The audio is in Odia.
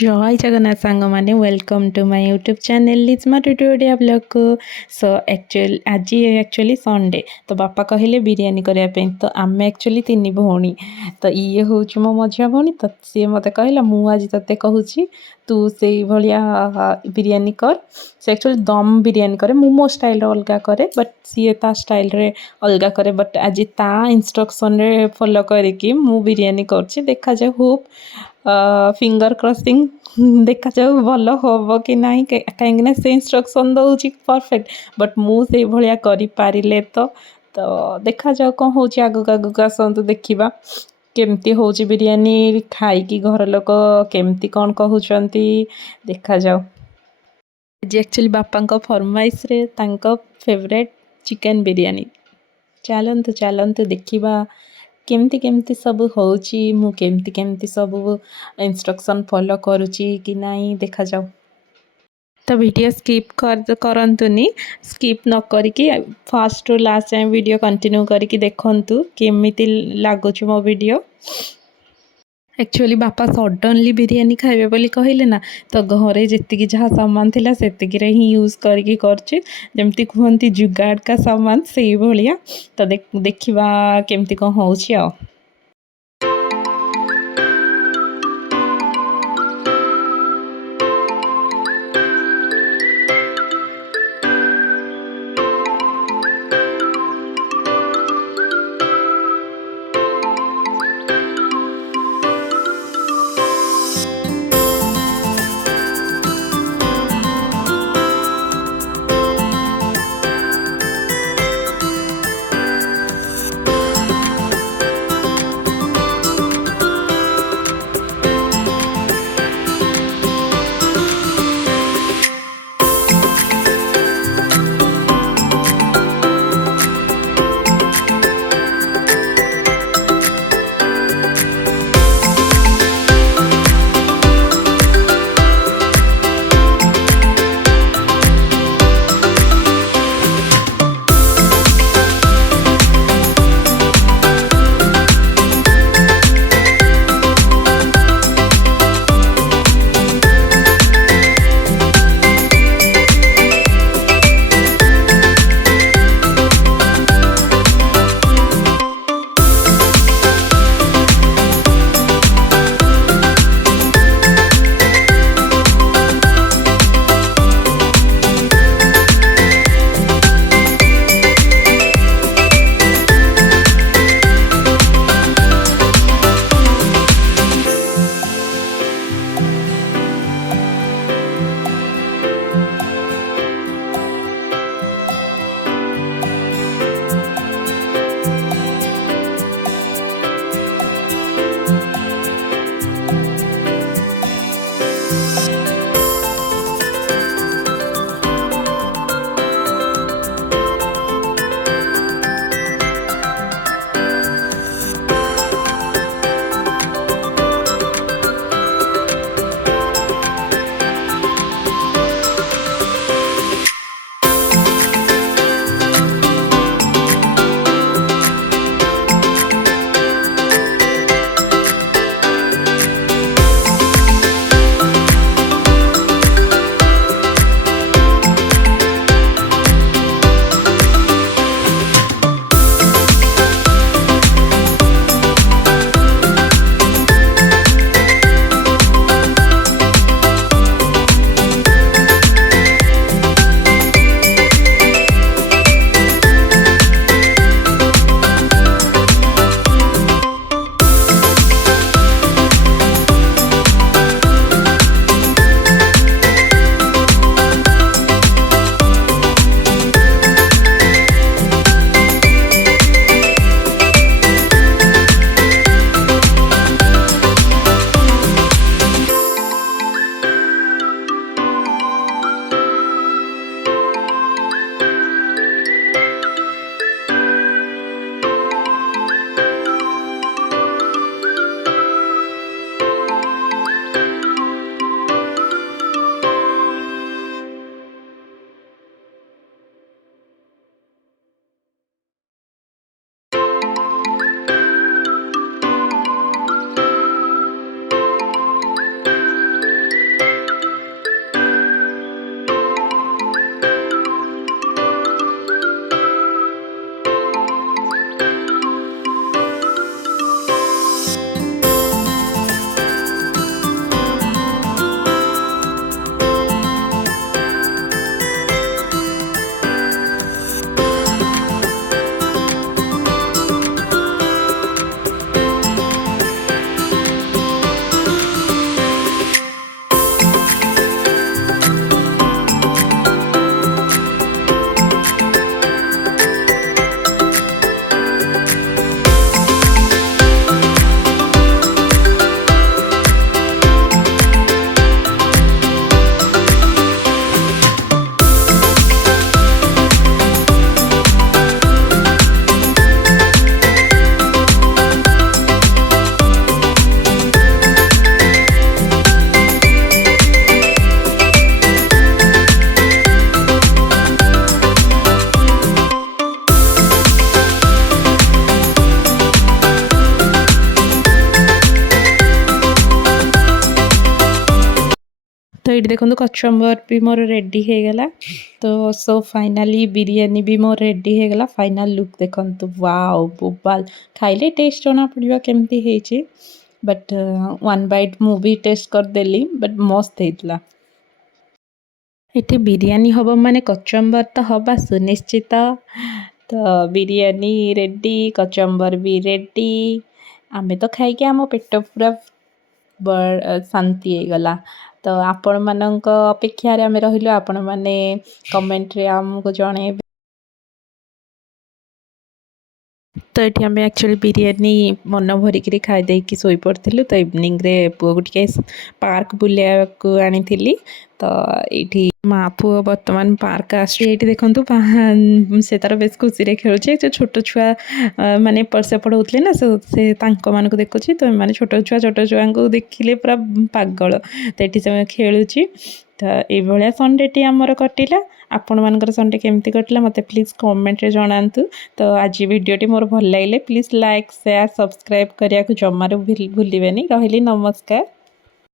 ଜୟ ଜଗନ୍ନାଥ ସାଙ୍ଗମାନେ welcome to my YouTube channel ଲିଜ୍ମା ଟ୍ୟୁଟୋରିଆଲ୍ ବ୍ଲଗ୍କୁ। ଆଜି ଆକ୍ଚୁଆଲି ସଣ୍ଡେ, ତ ବାପା କହିଲେ ବିରିୟାନୀ କରିବା ପାଇଁ। ତ ଆମେ ଆକ୍ଚୁଆଲି 3 ଭଉଣୀ, ତ ଇଏ ହେଉଛି ମୋ ମଝିଆ ଭଉଣୀ। ତ ସିଏ ମୋତେ କହିଲା ମୁଁ ଆଜି ତତେ କହୁଛି ତୁ ସେଇଭଳିଆ ବିରିୟାନୀ କର। ସେ ଆକ୍ଚୁଆଲି ଦମ୍ ବିରିୟାନୀ କରେ, ମୁଁ ମୋ ଷ୍ଟାଇଲ୍ରେ ଅଲଗା କରେ, ବଟ୍ ସିଏ ତା ଷ୍ଟାଇଲ୍ରେ ଅଲଗା କରେ। ବଟ୍ ଆଜି ତା ଇନଷ୍ଟ୍ରକ୍ସନ୍ରେ ଫଲୋ କରିକି ମୁଁ ବିରିୟାନୀ କରୁଛି। ଦେଖାଯାଉ, ହୋପ୍ ଫିଙ୍ଗର୍ କ୍ରସିଂ, ଦେଖାଯାଉ ଭଲ ହେବ କି ନାହିଁ, କାହିଁକିନା ସେ ଇନଷ୍ଟ୍ରକ୍ସନ୍ ଦେଉଛି ପରଫେକ୍ଟ, ବଟ୍ ମୁଁ ସେଇଭଳିଆ କରିପାରିଲେ ତ ଦେଖାଯାଉ କ'ଣ ହେଉଛି। ଆଗକୁ ଆସନ୍ତୁ ଦେଖିବା କେମିତି ହେଉଛି ବିରିୟାନୀ, ଖାଇକି ଘର ଲୋକ କେମିତି କ'ଣ କହୁଛନ୍ତି, ଦେଖାଯାଉ। ଆଜି ଆକ୍ଚୁଆଲି ବାପାଙ୍କ ଫରମାଇଶରେ ତାଙ୍କ ଫେଭରେଟ୍ ଚିକେନ୍ ବିରିୟାନୀ। ଚାଲନ୍ତୁ ଦେଖିବା କେମିତି ସବୁ ହେଉଛି, ମୁଁ କେମିତି ସବୁ ଇନଷ୍ଟ୍ରକ୍ସନ୍ ଫଲୋ କରୁଛି କି ନାହିଁ, ଦେଖାଯାଉ। ତ ଭିଡ଼ିଓ ସ୍କିପ୍ କରନ୍ତୁନି, ସ୍କିପ୍ ନ କରିକି ଫାର୍ଷ୍ଟରୁ ଲାଷ୍ଟ ଯାଏଁ ଭିଡ଼ିଓ କଣ୍ଟିନ୍ୟୁ କରିକି ଦେଖନ୍ତୁ କେମିତି ଲାଗୁଛି ମୋ ଭିଡ଼ିଓ। ଆକ୍ଚୁଆଲି ବାପା ସଡନ୍ଲି ବିରିୟାନୀ ଖାଇବେ ବୋଲି କହିଲେ ନା, ତ ଘରେ ଯେତିକି ଯାହା ସାମାନ ଥିଲା ସେତିକିରେ ହିଁ ୟୁଜ୍ କରିକି କରୁଛି। ଯେମିତି କୁହନ୍ତି ଜୁଗାଡ଼ କା ସାମାନ, ସେଇଭଳିଆ। ତ ଦେଖିବା କେମିତି କ'ଣ ହେଉଛି ଆଉ। तो ये देखो कचम्बर भी मोर रेडी हो गला। तो सो फाइनाली बिरयानी भी मोर रेडी हो गला। फाइनल लुक देखंतु वाओ बोबाल खाइले टेस्ट जना पड़िबा केमती हेची। बट वन बाइट मु भी टेस्ट कर देली बट मस्त हेतला। एठी बिरयानी हब माने कचम्बर तो हवा सुनिश्चित। तो बिरयानी रेडी कचम्बर भी रेडी। आमे तो खाइके आम पेट पूरा ଶାନ୍ତି ହେଇଗଲା। ତ ଆପଣମାନଙ୍କ ଅପେକ୍ଷାରେ ଆମେ ରହିଲୁ। ଆପଣମାନେ କମେଣ୍ଟରେ ଆମକୁ ଜଣେଇବେ। ତ ଏଠି ଆମେ ଆକ୍ଚୁଆଲି ବିରିୟାନୀ ମନ ଭରିକିରି ଖାଇ ଦେଇକି ଶୋଇପଡ଼ିଥିଲୁ। ତ ଇଭିନିଂରେ ପୁଅକୁ ଟିକେ ପାର୍କ ବୁଲିବାକୁ ଆଣିଥିଲି। ତ ଏଇଠି ମା ପୁଅ ବର୍ତ୍ତମାନ ପାର୍କ ଆସୁଛି। ଏଇଠି ଦେଖନ୍ତୁ ସେ ତାର ବେଶ ଖୁସିରେ ଖେଳୁଛି। ଯେ ଛୋଟ ଛୁଆ ମାନେ ଏପଟ ସେପଟ ହଉଥିଲେ ନା ସେ ତାଙ୍କମାନଙ୍କୁ ଦେଖୁଛି। ତ ଏମାନେ ଛୋଟ ଛୁଆଙ୍କୁ ଦେଖିଲେ ପୁରା ପାଗଳ। ତ ଏଠି ସେ ଖେଳୁଛି। ତ ଏଇଭଳିଆ ସଣ୍ଡେଟି ଆମର କଟିଲା। ଆପଣମାନଙ୍କର ସଣ୍ଡେ କେମିତି କଟିଲା ମୋତେ ପ୍ଲିଜ୍ କମେଣ୍ଟରେ ଜଣାନ୍ତୁ। ତ ଆଜି ଭିଡ଼ିଓଟି ମୋର ଭଲ ଲାଗିଲେ ପ୍ଲିଜ୍ ଲାଇକ୍ ସେୟାର ସବସ୍କ୍ରାଇବ୍ କରିବାକୁ ଜମାରୁ ଭୁଲିବେନି। ରହିଲି ନମସ୍କାର।